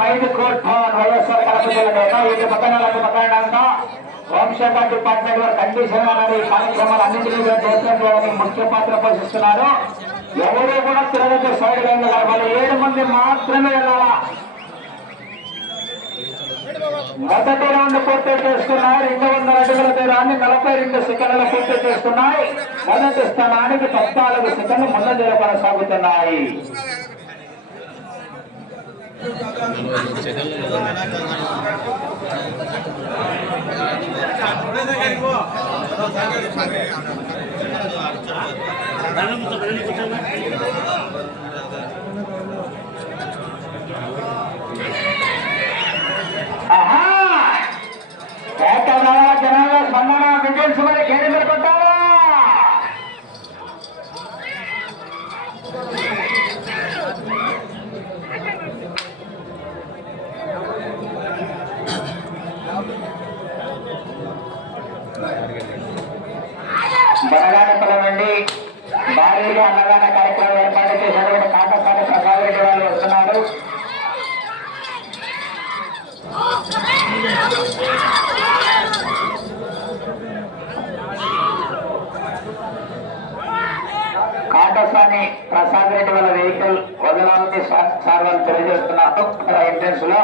మైదుకోర్ మైదుకోర్ భవన్ వైఎస్ఆర్ కడప పక్కన పక్కన అంతా. హోంశాఖ డిపార్ట్మెంట్ వారు కండిషన్ అనేది కార్యక్రమాలు అన్నింటినీ ముఖ్య పాత్ర పోషిస్తున్నారు. ఎవరు కూడా తిరగదు సైడ్ లైన్ వాళ్ళు ఏడు మంది మాత్రమే వెళ్ళాలా? మొదటి రౌండ్ పూర్తి చేస్తున్నాయి రెండు వందల అడుగుల దూరాన్ని నలభై రెండు సెకండ్లు పూర్తి చేస్తున్నాయి మొదటి స్థానానికి పద్నాలుగు సెకండ్లు ముందంజలో కొనసాగుతున్నాయి. ఆహా! కేకల జనాల స్పందన విజయ్ సుమరి కేంద్ర కొట్టారా బనగానపల్లి నుండి భారీగా అన్నదాన కార్యక్రమం ఏర్పాటు చేసినటువంటి కాకసాని ప్రసాద్ రెడ్డి వాళ్ళు వస్తున్నారు కాటసాని ప్రసాద్ రెడ్డి వాళ్ళ వెహికల్ వదలాలని సార్ సార్ వాళ్ళు తెలియజేస్తున్నారు ఇక్కడ ఎంట్రన్స్లో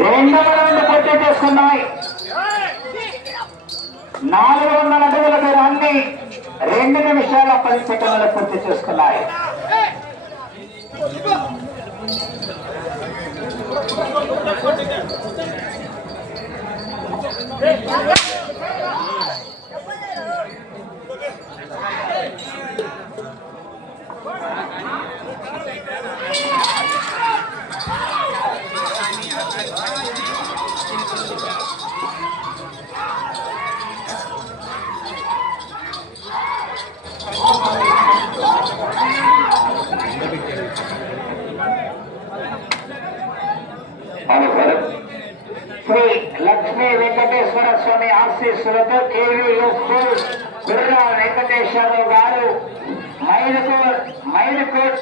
రెండవ రౌండ్ పూర్తి చేసుకున్నాయి నాలుగు వందల అడుగుల దూరాన్ని రెండు నిమిషాల పది సెకండ్లు పూర్తి చేసుకున్నాయి. శ్రీ లక్ష్మీ వెంకటేశ్వర స్వామి ఆశీస్సులతో కేవీఎస్ గుర్రా వెంకటేశ్వరరావు గారు మైదుకూర్ మైదుకూర్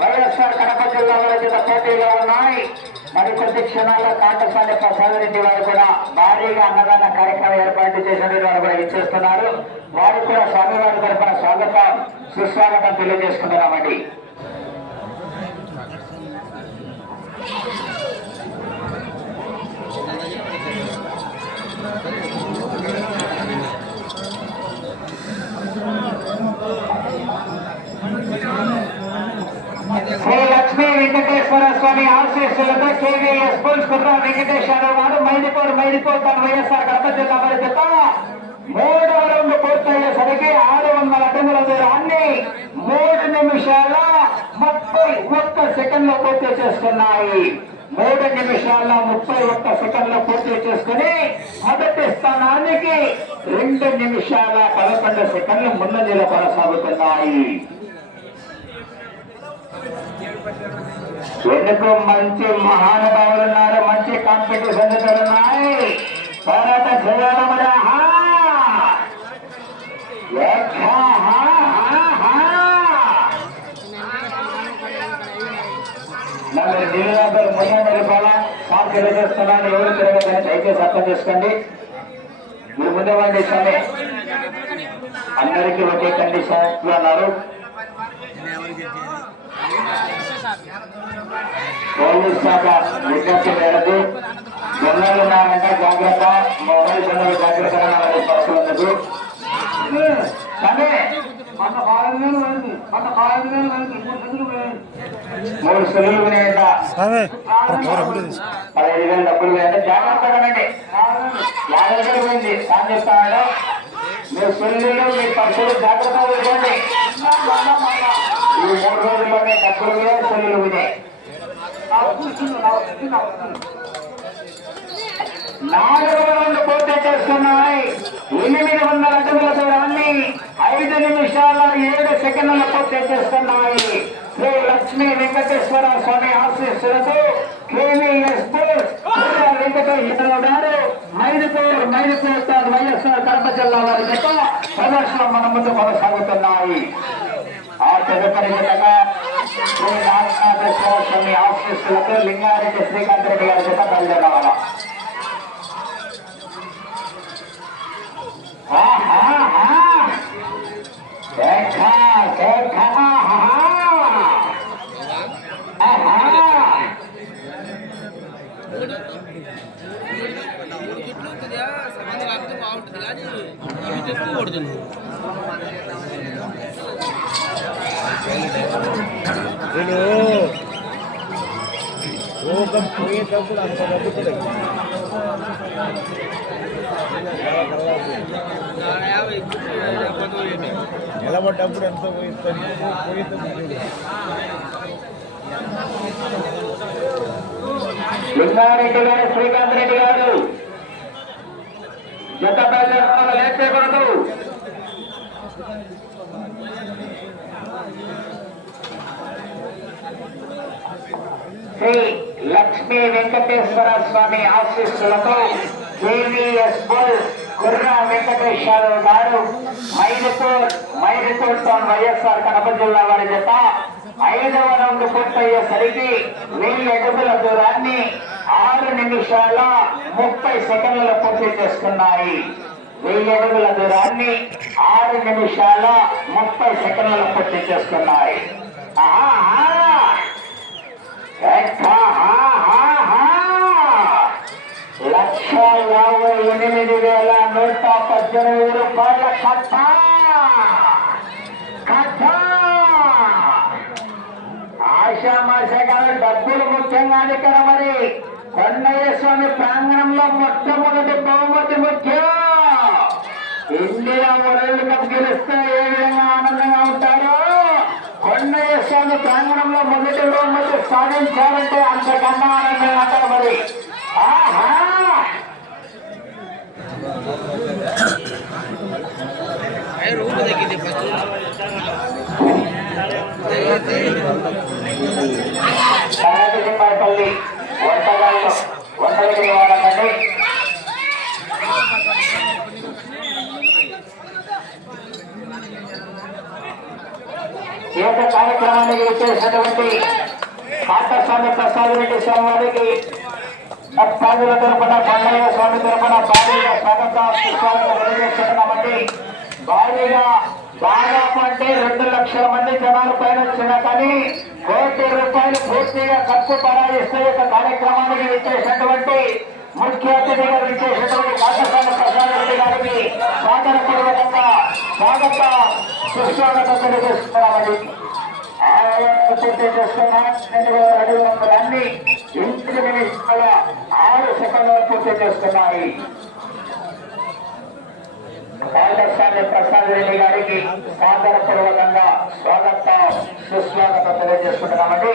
వైఎస్ఆర్ కడప జిల్లా వారి పోటీలో ఉన్నాయి. మరికొద్ది క్షణాల్లో కాటసాని ప్రసాద్ రెడ్డి వారు కూడా భారీగా అన్నదాన కార్యక్రమం ఏర్పాటు చేసినటువంటి వారు కూడా ఇచ్చేస్తున్నారు వారికి కూడా స్వామివారి తరఫున స్వాగతం సుస్వాగతం తెలియజేసుకుంటున్నామండి శ్రీ లక్ష్మీ వెంకటేశ్వర స్వామి ఆశీస్సులతో కేవీఎస్ స్కూల్స్ కుర్ర వెంకటేశ్వరరావు గారు మైదుకూరు మైదుకూరు తన వైఎస్ఆర్ కడప జిల్లా వారి చేత మూడవ రౌండ్ పూర్తయ్యేసరికి ఆరు వందల అడుగుల దూరాన్ని మూడు నిమిషాల ముప్పై ఒక్క సెకండ్లో పూర్తి చేసుకున్నాయి. మూడు నిమిషాల ముప్పై ఒక్క సెకండ్లో పూర్తి చేసుకుని మొదటి స్థానానికి రెండు నిమిషాల పదకొండు సెకండ్లు ముందంజలో కొనసాగుతున్నాయి ఎందుకు మంచి మహానుభావులు ఉన్నారు? మంచి కాంపిటీషన్ ఉన్నాయి పోరాట చేయాలి మరి ఆహా! ఏక్ హా, హా, సార్ తెలియజేస్తున్నాను ఎవరు తిరగదని దయచేసి అర్థం చేసుకోండి. మీరు ముందే వాళ్ళు ఇస్తామే అందరికీ ఒకే కండిషన్ అన్నారు పోలీస్ శాఖ విజ్ఞప్తి మేరకు దొంగలు ఉన్నారంటే జాగ్రత్త మొబైల్ దొంగలు జాగ్రత్త కానీ ఉంది మూడు సెల్లులు వినేయంట పదహైదు వేలు డబ్బులు వినేయంట జాగ్రత్తగా రండి యాభై వేలు పోయింది. సార్ చెప్తాడు మీ సెల్లులు మీ పర్సులు జాగ్రత్తగా పెట్టుకోండి ఈ మూడు రోజుల్లోనే డబ్బులు వినే సెల్లులు వినే నాలుగు రౌండ్లు పూర్తి చేస్తున్నాయి. ఎనిమిది వందల అడుగుల దూరాన్ని ఐదు నిమిషాల ఏడు సెకండ్ల పూర్తి చేస్తున్నాయి. శ్రీ లక్ష్మీ వెంకటేశ్వర స్వామి ఆశీస్సులతో కేవీఎస్ వెంకటేశ్వర గారు మైదుపూర్ మైదుపూర్ వైఎస్ఆర్ కడప జిల్లా వారి యొక్క ప్రదర్శన మన ముందు కొనసాగుతున్నాయి. ఆ తదుపరి విధంగా శ్రీ నాగనాథేశ్వర స్వామి ఆశీస్సులతో లింగారెడ్డి శ్రీకాంత్ రెడ్డి గారి చేత పోయేటప్పుడు అంత డబ్బుతుంది నిలబడ్డప్పుడు ఎంత పోయిస్తుంది పోయిస్తుంది లింగారెడ్డి గారు శ్రీకాంత్ రెడ్డి గారు జత శ్రీ లక్ష్మీ వెంకటేశ్వర స్వామి ఆశీస్సులతో కేవీఎస్ బుల్ కుర్రా వెంకటేశ్వరరావు గారు మైదుపూర్ మైదుపూర్ టౌన్ వైఎస్ఆర్ కడప జిల్లా వారి చేత ఐదవ రౌండ్ పూర్తయ్యేసరికి వెయ్యి అడుగుల దూరాన్ని ఆరు నిమిషాల ముప్పై సెకండ్లలో పూర్తి చేసుకున్నాయి. వెయ్యి అడుగుల దూరాన్ని ఆరు నిమిషాల ముప్పై సెకండ్లలో పూర్తి చేసుకున్నాయి. ఆహా. లక్ష యాభై ఎనిమిది వేల నూట పద్దెనిమిది రూపాయల కట్ట! కట్ట! ఆశామాషగా డబ్బులు ముఖ్యంగా ఇక్కడ మరి. కొండయ్య స్వామి ప్రాంగణంలో మొట్టమొదటి బహుమతి ముఖ్యం. ఇండియా వరల్డ్ కప్ గెలిస్తే ఏ విధంగా ఆనందంగా స్వామి ప్రాంగణంలో మొదటి బహుమతి సాధించాలంటే అంతకన్నా ఆనందంగా ఉంటారు మరి? ఆహా అవి రూపు తగ్గింది ఫస్ట్ కన్నటిపల్లి వంటగాళ్ళు వంటలకి వాడండి ఈ యొక్క చేసినటువంటి ఇచ్చేసినటువంటి పాఠశాల ప్రసాద్ రెడ్డి స్వామి వారికి భక్తాదుల తరపున కొండయ్య స్వామి తరపున భారీగా స్వాగత పుష్పాలను తెలియజేస్తున్నామండి భారీగా దాదాపు అంటే రెండు లక్షల మంది జనాలు పైన వచ్చినా కానీ కోటి రూపాయలు పూర్తిగా ఖర్చు పడాయిస్తూ యొక్క కార్యక్రమానికి ఇచ్చేసినటువంటి ముఖ్య అతిథిగా ఇచ్చేసినటువంటి పాఠశాల ప్రసాద్ రెడ్డి గారికి సాదరపూర్వకంగా స్వాగత సుస్వాగతం తెలియజేస్తున్నామండి ఆరు పూర్తి చేసుకున్న రెండు వేల అడుగుల అన్ని నిమిషాల ఆరు సెకండ్లు పూర్తి చేసుకున్నాయి పాఠశాల ప్రసాద్ రెడ్డి గారికి సాదరపూర్వకంగా స్వాగతం. సుస్వాగతం తెలియజేసుకుంటున్నామండి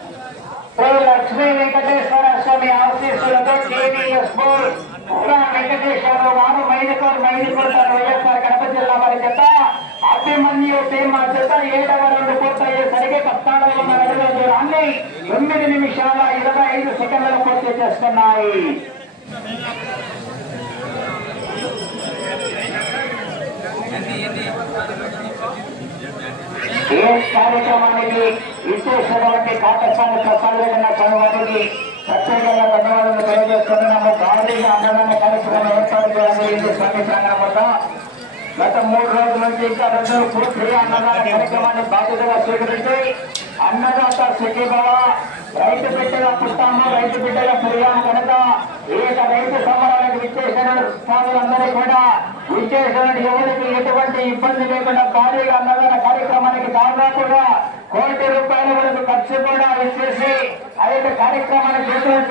పురా వెంకటేశ్వరరావు మైనకోరు మైదుకూరు వైఎస్ఆర్ కడప జిల్లా వారి చేత అభిమన్యు టీం చేత ఏడవ రెండు పూర్తయ్యేసరికి పద్నాలుగు వందల అడుగుల దూరాన్ని తొమ్మిది నిమిషాల ఇరవై ఐదు సెకండ్లు పూర్తి చేస్తున్నాయి. ఏ కార్యక్రమానికి విశేషమైనటువంటి కాకసాల ప్రసాదమైన స్వామివారికి ప్రత్యేకంగా ధన్యవాదాలు తెలియజేస్తున్నాము. భారీగా అన్నదాన కార్యక్రమం ఏర్పాటు చేయడం స్వామి ప్రాంగణం వద్ద గత మూడు రోజుల నుంచి ఇంకా రెండు పూర్తిగా అన్నదాన కార్యక్రమాన్ని బాధ్యతగా స్వీకరించి అన్నదాత సుఖీభవ రైతు బిడ్డగా పుట్టాము రైతు బిడ్డగా పెరిగాము కనుక ఈ యొక్క రైతు సంబరాలకు విచ్చేసిన స్వాములందరూ కూడా విచ్చేసిన ఎవరికి ఎటువంటి ఇబ్బంది లేకుండా భారీగా అన్నదాన కార్యక్రమానికి దాదాపుగా కోటి రూపాయల వరకు ఖర్చు కూడా ఇచ్చేసి ఆ యొక్క కార్యక్రమాన్ని చేతులు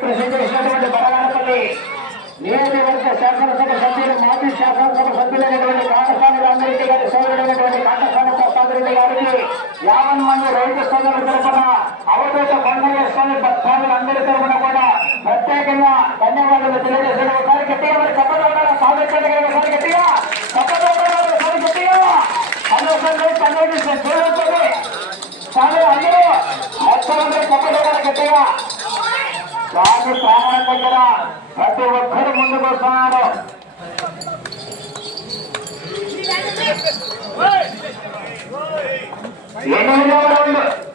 కృషి చేసినటువంటి బలగానపల్లి నియోజకవర్గ శాసనసభ సభ్యులు మాజీ శాసనసభ సభ్యులైనటువంటి కాటస్వామి రామరెడ్డి గారి సోదరుడైనటువంటి కాటస్వామి ప్రసాద్ రెడ్డి గారికి యావన్ మంది రైతు సోదరుల తరఫున అవధూత పండుగ స్వామి భక్తాదులందరి తరఫున కూడా ప్రత్యేకంగా ధన్యవాదాలు తెలియజేసిన గట్టిగా మరి తప్పకుండా సాధించండి ఒకసారి గట్టిగా తప్పకుండా ఒకసారి గట్టిగా అందరూ పన్నెండు చూడండి కానీ అందరూ మొత్తం అందరూ తప్పకుండా గట్టిగా స్వామి ప్రాణం దగ్గర ప్రతి ఒక్కరు ముందుకు వస్తున్నారు ఎనిమిదవ రౌండ్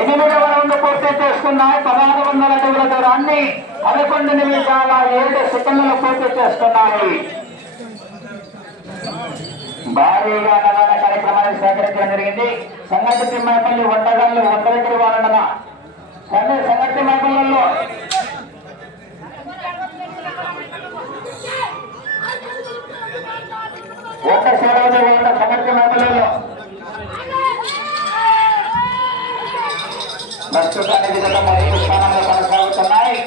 ఎనిమిదవ రౌండ్ పూర్తి చేసుకున్నాయి. పదహారు వందల అడుగుల దూరాన్ని పదకొండు నిమిషాల ఏడు సెకండ్లు పూర్తి చేసుకున్నాయి. భారీగా అన్నదాన కార్యక్రమాన్ని సేకరించడం జరిగింది. సంగతి తిమ్మాపల్లి వంటగాళ్ళు వంట దగ్గర వారండన. సండే సంగతి తిమ్మాపల్లిలో ఒక్క సేవలో ఉన్న సంగతి తిమ్మాపల్లిలో ప్రస్తుతాన్ని విధంగా మరియు స్థానంలో కొనసాగుతున్నాయి.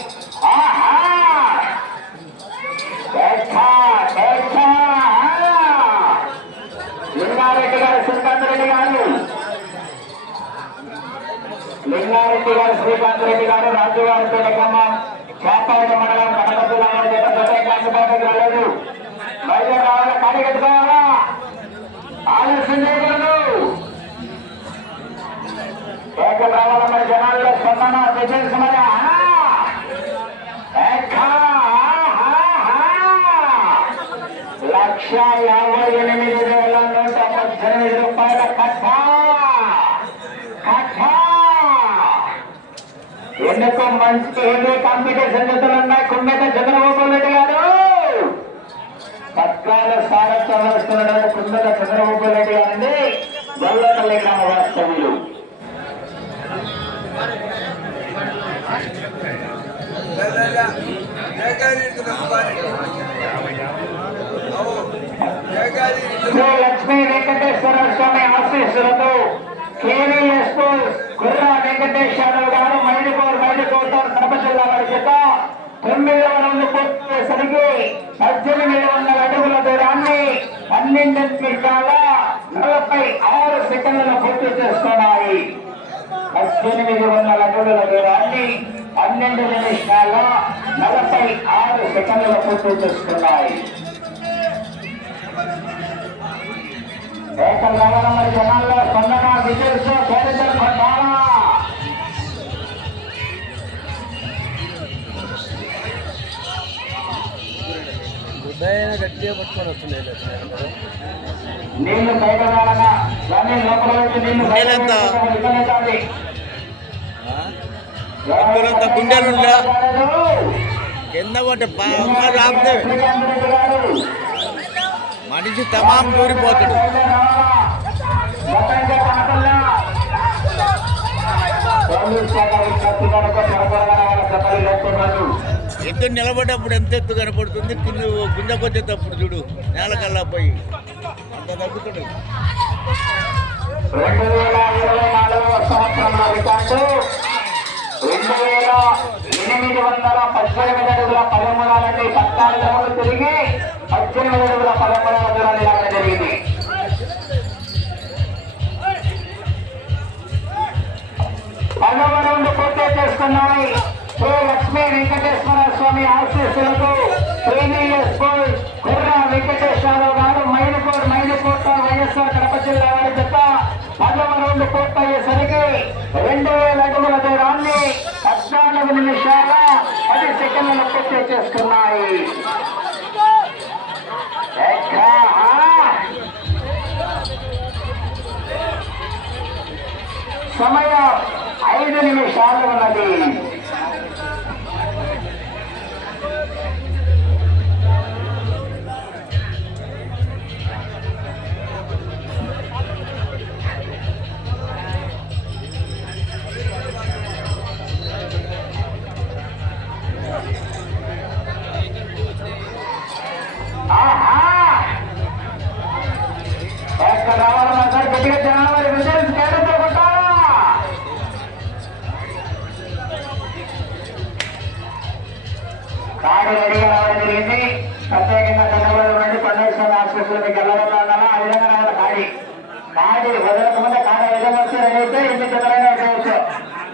లింగారెడ్డి గారు శ్రీకాంత్ రెడ్డి గారు. లింగారెడ్డి గారు శ్రీకాంత్ రెడ్డి గారు రాజు గారి పేటకమ్మ చేపాడు మండలం కనకదుల రాలేదు ఖాళీ కట్టుకోవాలా ఆలస్యం చేయకూడదు ఏక రావాల మరి జనాల్లో స్పందన విజయ సమయ లక్ష యాభై ఎనిమిది వేల నూట పద్దెనిమిది రూపాయల కథ కథ ఎందుకు మంచి ఏదో కాంపిటీషన్ జతలు ఉన్నాయి కుండట చంద్రబాబు రెడ్డి గారు? పత్రాల సారథ్యం వస్తున్నటువంటి కుండట చంద్రబాబు రెడ్డి గారండి. గొల్లపల్లి గ్రామ వాస్తవ్యులు శ్రీ లక్ష్మీ వెంకటేశ్వర స్వామి ఆశీస్సులతో కేవీఎస్ కుర్ర యాదవ్ గారు మైదుకూరు మైదుకోట కడప జిల్లా వారి చేత తొమ్మిదవ రౌండ్ పద్దెనిమిది వందల అడుగుల దూరాన్ని పన్నెండు నిమిషాల నలభై ఆరు సెకండ్ల పూర్తి చేస్తున్నాయి పద్దెనిమిది వందల అడుగుల దూరాన్ని పన్నెండు నిమిషాల నలభై ఆరు సెకండ్ల పూర్తి చేస్తున్నాయి ఏకం రావడం మరి జనాల్లో స్పందన విజయ్ పేరిటర్ పట్టాలా గట్టిగా పట్టుకొని వస్తున్నాయి నీళ్ళు బయట రాలగా దాన్ని లోపల గుండెలుండా? కింద పట్టే బాగా రాపితే మనిషి తమాం దూరిపోతాడు. ఎత్తు నిలబడ్డప్పుడు ఎంత ఎత్తు కనపడుతుంది? కింద గుండె వచ్చేటప్పుడు చూడు నేలకల్లా పోయి. రెండు వేల ఇరవై నాలుగవ సంవత్సరంలో రికార్డు రెండు వేల ఎనిమిది వందల పద్దెనిమిది అడుగుల పదమూడాలంటే పద్నాలుగు తిరిగి పద్దెనిమిది అడుగుల పదమూడవ దూరాన్ని లాగడం జరిగింది. పూర్తయ్యేసరికి రెండు వేల అడుగుల దూరాన్ని పద్నాలుగు నిమిషాల పది సెకండ్లను పూర్తి చేస్తున్నాయి సమయం ఐదు నిమిషాలు ఉన్నది.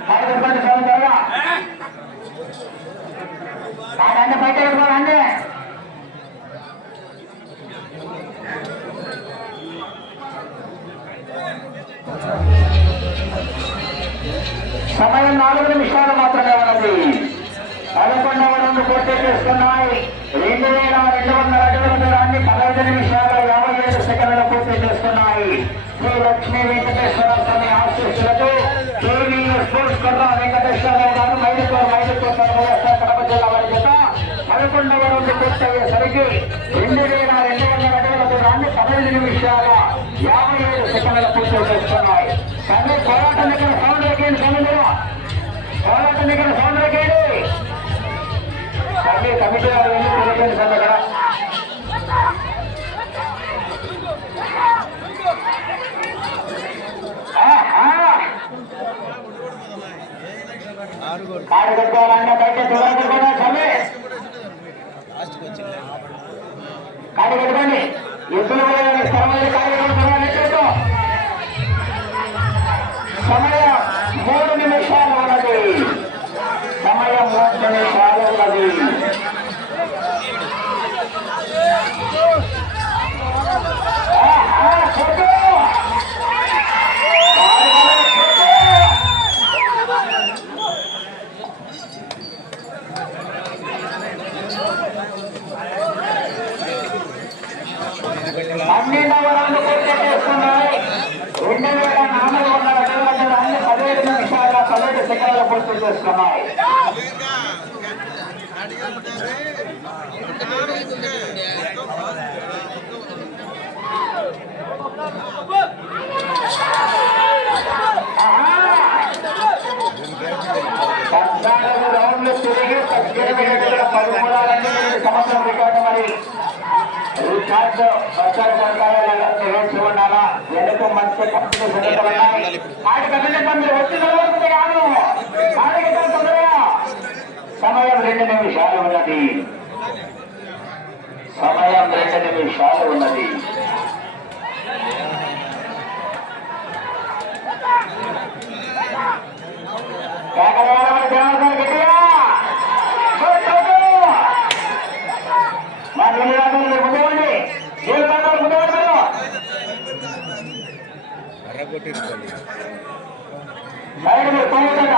ఇన్ని ఇబ్బంది అన్ని బయట పెట్టుకోవాలండి సమయం నాలుగు నిమిషాలు మాత్రమే ఉన్నది. పదకొండవ రెండు పూర్తి చేస్తున్నాయి రెండు వేల రెండు వందల అడుగుల దూరాన్ని పదహైదు నిమిషాలు యాభై ఐదు సెకండ్లు పూర్తి చేస్తున్నాయి శ్రీ లక్ష్మీ వెంకటేశ్వర స్వామి ఆశీస్సులతో కేవీ స్పోర్ట్స్ కొర్ర వెంకటేశ్వరరావు గారు మైదుకూరు మైదుకూరు వైఎస్ఆర్ కడప జిల్లా వారి చేత పదకొండవ రోజు పూర్తయ్యేసరికి రెండు వేల రెండు వందల అడుగుల దూరాన్ని పదహైదు నిమిషాల యాభై ఏడు సెకండ్ల పూర్తి చేస్తున్నాయి కానీ పోరాటం దగ్గర సౌండ్ ఎక్కింది సమయంలో పోరాటం దగ్గర సౌండ్ ఎక్కింది కమిటీ వారు వెళ్ళి తిరగండి సార్ అక్కడ కాడు కట్టుకోండి. ఎద్దులు కూడా స్థలమైన కాడు మీరు వచ్చి నిలబడుతుంది వచ్చిన ఆడికి సమయం రెండు నిమిషాలు ఉన్నది. సమయం రెండు నిమిషాలు ఉన్నది కేకలేయాలని జనార్దన్ గట్టిగా కొట్టు! మా నీళ్ళు రాదు మీరు ముందు పోండి. నీళ్ళు రాదు ముందు పోండి మీరు. కర్ర కొట్టించుకోండి సైడ్ మీరు పోయొద్దట.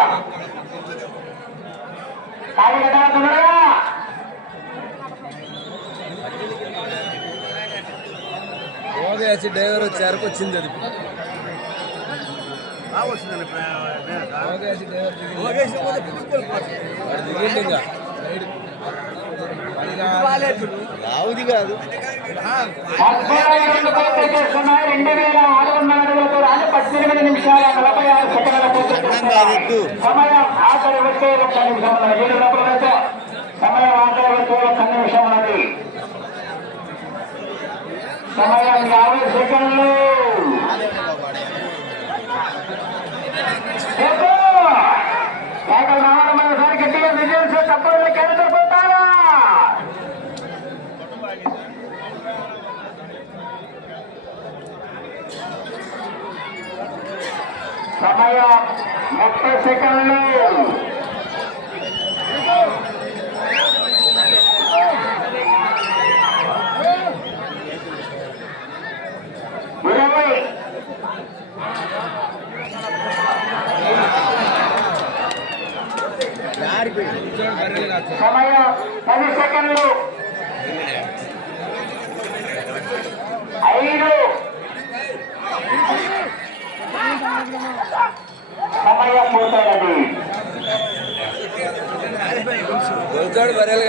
కాడి కట్టాలి తొందరగా. ఓదేసి డ్రైవర్ వచ్చారు వచ్చింది అది. ఇంకా. రావుది కాదు. సమయం ఆఖరి వచ్చే ఒక్క ఏడు వచ్చే. సమయం ఆఖరి వచ్చే ఒక్క నిమిషం ఉన్నది సమయం యాభై సెకండ్లు చెప్పు. కేకలు రావాలి మరోసారి గట్టిగా విజయం తప్పని క్యాన్సర్ సెకండ్లు సమయం ముప్పై సెకండ్లు. సమయం పది సెకండ్లు ఐదు సమయం పోతాయండి